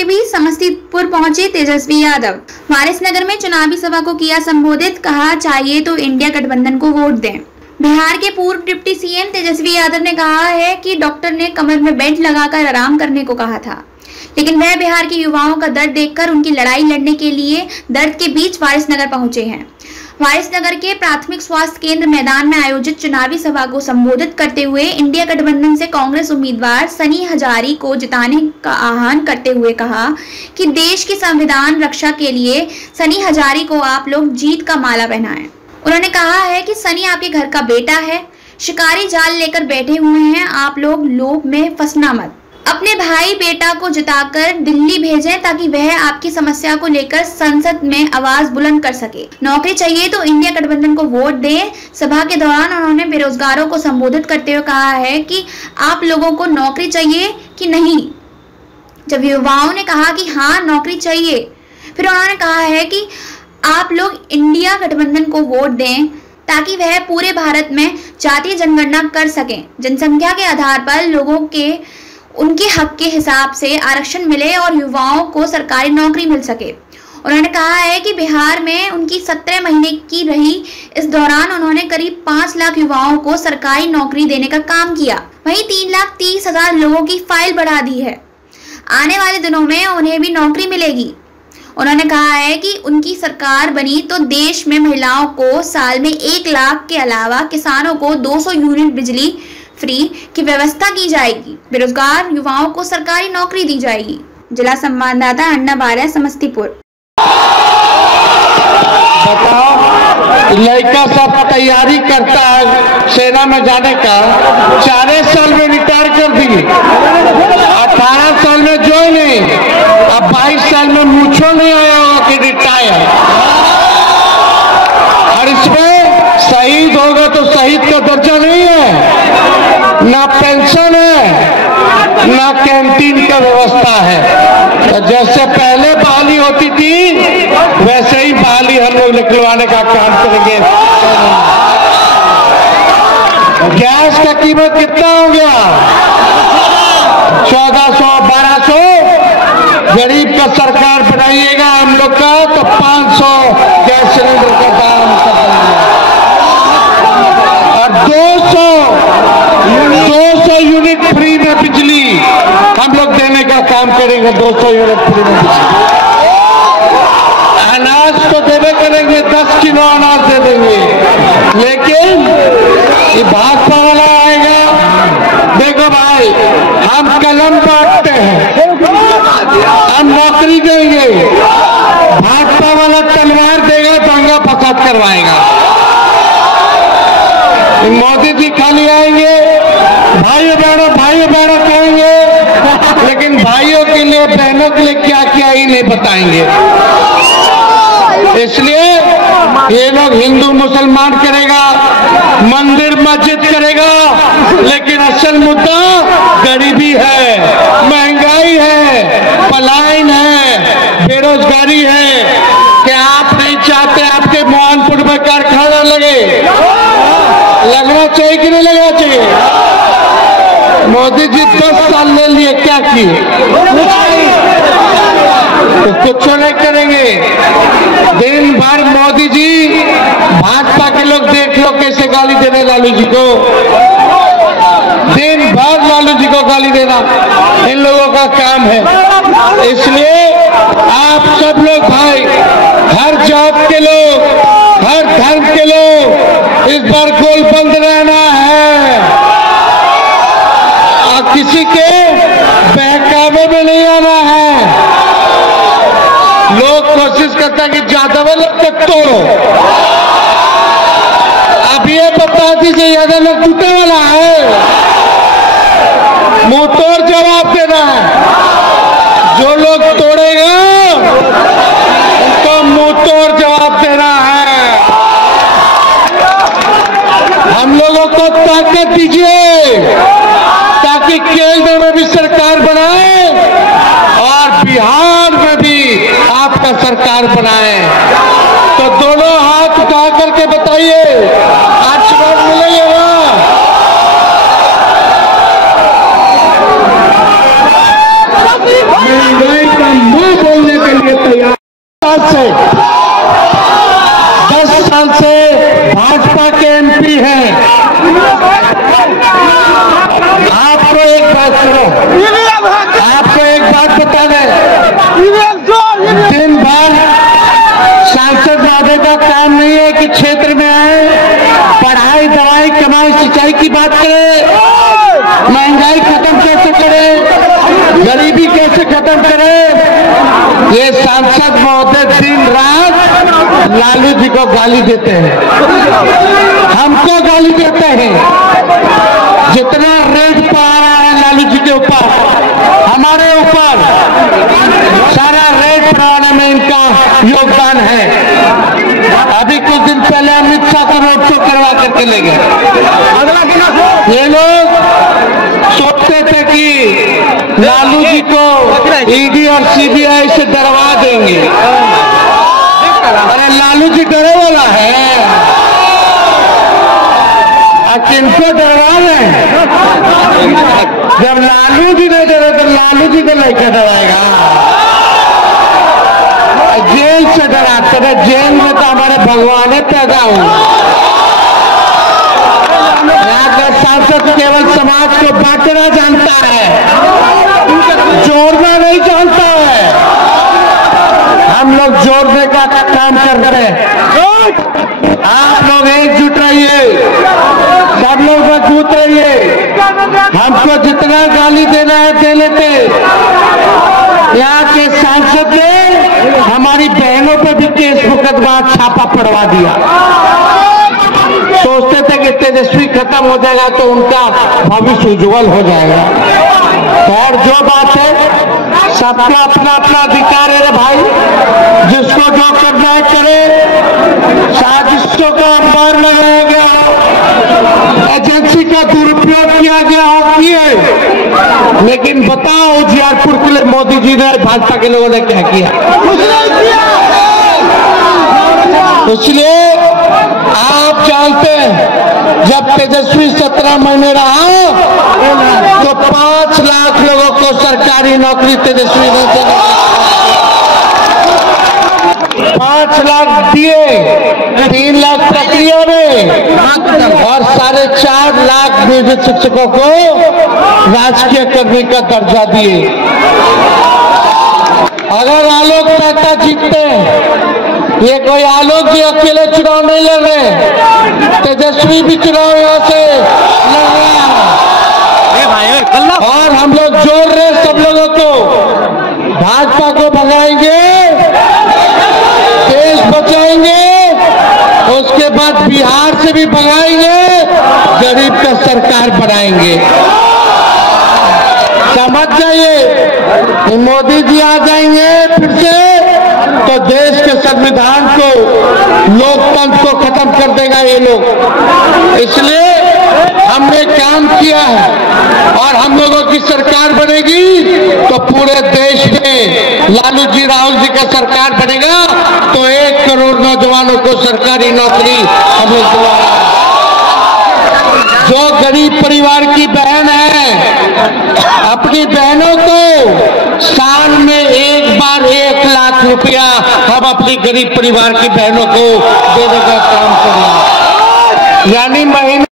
के बीच समस्तीपुर पहुंचे तेजस्वी यादव। वारिसनगर में चुनावी सभा को किया संबोधित, कहा चाहिए तो इंडिया गठबंधन को वोट दें। बिहार के पूर्व डिप्टी सीएम तेजस्वी यादव ने कहा है कि डॉक्टर ने कमर में बेल्ट लगाकर आराम करने को कहा था, लेकिन वह बिहार के युवाओं का दर्द देखकर उनकी लड़ाई लड़ने के लिए दर्द के बीच वारिसनगर पहुंचे हैं। वारिसनगर के प्राथमिक स्वास्थ्य केंद्र मैदान में आयोजित चुनावी सभा को संबोधित करते हुए इंडिया गठबंधन से कांग्रेस उम्मीदवार सनी हजारी को जिताने का आह्वान करते हुए कहा कि देश की संविधान रक्षा के लिए सनी हजारी को आप लोग जीत का माला पहनाएं। उन्होंने कहा है कि सनी आपके घर का बेटा है, शिकारी जाल लेकर बैठे हुए हैं, आप लोग लोभ में फंसना मत। अपने भाई बेटा को जिताकर दिल्ली भेजें ताकि वह आपकी समस्या को लेकर संसद में आवाज बुलंद कर सके। नौकरी चाहिए तो इंडिया गठबंधन को वोट दें। सभा के दौरान उन्होंने बेरोजगारों को संबोधित करते हुए कहा है कि आप लोगों को नौकरी चाहिए कि नहीं। जब युवाओं ने कहा कि हाँ नौकरी चाहिए, फिर उन्होंने कहा है कि आप लोग इंडिया गठबंधन को वोट दें ताकि वह पूरे भारत में जातीय जनगणना कर सकें, जनसंख्या के आधार पर लोगों के उनके हक के हिसाब से आरक्षण मिले और युवाओं को सरकारी नौकरी मिल सके। उन्होंने कहा है कि बिहार में उनकी 17 महीने की रही, इस दौरान उन्होंने करीब 5 लाख युवाओं को सरकारी नौकरी देने का काम किया। वहीं 3,30,000 लोगों की फाइल बढ़ा दी है। आने वाले दिनों में उन्हें भी नौकरी मिलेगी। उन्होंने कहा है कि उनकी सरकार बनी तो देश में महिलाओं को साल में 1 लाख के अलावा किसानों को 200 यूनिट बिजली फ्री की व्यवस्था की जाएगी। बेरोजगार युवाओं को सरकारी नौकरी दी जाएगी। जिला संवाददाता अन्ना बारह, समस्तीपुर। बताओ, लड़का सब तैयारी करता है सेना में जाने का, 4 साल में रिटायर कर दिए, 18 साल में ज्वाइनिंग, अब 22 साल में मूछो नहीं आया होगा कि रिटायर। और इसमें शहीद होगा तो शहीद का दर्जा नहीं है, ना पेंशन है, ना कैंटीन का व्यवस्था है। तो जैसे पहले बहाली होती थी वैसे ही बहाली हम लोग निकलवाने का काम करेंगे। गैस का कीमत कितना हो गया? 1400, 1200। गरीब का सरकार बनाइएगा हम लोग का तो 500 गैस सिलेंडर का दाम और 200 यूनिट फ्री में बिजली हम लोग देने का काम करेंगे। 200 यूनिट फ्री में बिजली। अनाज तो देवे करेंगे, 10 किलो अनाज दे देंगे, लेकिन ये भाजपा वाला आएगा। देखो भाई, हम कलम बांटते हैं, हम नौकरी देंगे, भाजपा वाला तलवार देगा, दंगा फसाद करवाएगा। मोदी जी खाली आएंगे, भाइयों बहनों कहेंगे, लेकिन भाइयों के लिए बहनों के लिए क्या क्या ही नहीं बताएंगे। इसलिए ये लोग हिंदू मुसलमान करेगा, मंदिर मस्जिद करेगा, लेकिन असल मुद्दा गरीबी है, महंगाई है, पलायन है, बेरोजगारी है। क्या आप नहीं चाहते आपके मोहनपुर में कारखाना लगे? लगना चाहिए कि नहीं लगना चाहिए? मोदी जी 10 साल ले लिए, क्या किए? तो कुछ नहीं करेंगे। दिन भर मोदी जी, भाजपा के लोग देख लो कैसे गाली दे रहे लालू जी को। दिन भर लालू जी को गाली देना इन लोगों का काम है। इसलिए आप सब लोग भाई, हर जात के लोग, हर धर्म के लोग इस बार गोल बंद रहना है और किसी के बहकावे में नहीं आना है। लोग कोशिश करता है कि यादव लोग तक तोड़ो। अब ये बता दीजिए यादव लोग टूटने वाला है, मुंह तोड़ जवाब देना है। जो लोग तोड़ेगा उनको मुंह तोड़ जवाब देना है। हम लोगों को ताकत दीजिए ताकि केंद्र में भी सरकार बनाए और बिहार में भी आपका सरकार बनाए। तो दोनों हाथ उठा करके बताइए, आशीर्वाद मिलेगा। महंगाई का क्षेत्र में आए, पढ़ाई, दवाई, कमाई, सिंचाई की बात करें, महंगाई खत्म कैसे करें, गरीबी कैसे खत्म करें, ये सांसद महोदय दिन रात लालू जी को गाली देते हैं, हमको गाली देते हैं। जितना रेट पा रहा है लालू जी के ऊपर, हमारे ऊपर, सारा रेट बढ़ाने में इनका योगदान है। अभी कुछ दिन पहले अमित शाह को रोड शो करवा करके ले गए। ये लोग सोचते थे कि लालू जी को ईडी और सीबीआई से डरवा देंगे। अरे लालू जी डरे वाला है, किनको डरवा रहे हैं? जब लालू जी नहीं डरे तो लालू जी को लेकर डराएगा। जेल से डराते हैं, जेल में तो हमारे भगवान पैदा हुए। यहाँ का सांसद केवल समाज को बांटना जानता है, जोड़ना नहीं जानता है। हम लोग जोड़ने का काम करते हैं। आप लोग एकजुट रहिए, सब लोग मजबूत रहिए। हमको जितना गाली देना है दे लेते। यहाँ के सांसद ने हमारी बहनों पर भी केस मुकदमा छापा पड़वा दिया। सोचते थे कि तेजस्वी खत्म हो जाएगा तो उनका भविष्य उज्जवल हो जाएगा। खैर जो बात है, सबका अपना अपना अधिकार है रे भाई, जिसको जो करना है करे। साजिशों का अंबार लगाया गया हो, एजेंसी का दुरुपयोग किया गया हो, किए, लेकिन बताओ उजियारपुर के लिए मोदी जी ने, भाजपा के लोगों ने क्या किया? इसलिए आप जानते हैं, जब तेजस्वी 17 महीने रहा तो 5 लाख लोगों को सरकारी नौकरी तेजस्वी ने दिया। 5 लाख दिए, 3 लाख प्रक्रिया में, और 4.5 लाख नियोजित शिक्षकों को राजकीय कर्मी का दर्जा दिए। अगर आलोक मेहता जीतते हैं, ये कोई आलोक जी अकेले चुनाव नहीं लड़ रहे, तेजस्वी भी चुनाव यहां से लड़ रहे हैं। और हम लोग जोड़ रहे सब लोगों को, भाजपा को भगाएंगे, देश बचाएंगे, उसके बाद बिहार से भी भगाएंगे, गरीब का सरकार बनाएंगे। समझ जाइए, मोदी जी आ जाएंगे फिर से तो देश के संविधान को, लोकतंत्र को खत्म कर देगा ये लोग। इसलिए हमने काम किया है, और हम लोगों की सरकार बनेगी तो पूरे देश में लालू जी, राहुल जी का सरकार बनेगा तो 1 करोड़ नौजवानों को सरकारी नौकरी हम लोग दिलाएंगे। जो गरीब परिवार की बहन है, अपनी बहनों को साल में एक बार 1 लाख रुपया हम अपनी गरीब परिवार की बहनों को देने का काम करेंगे। यानी महीने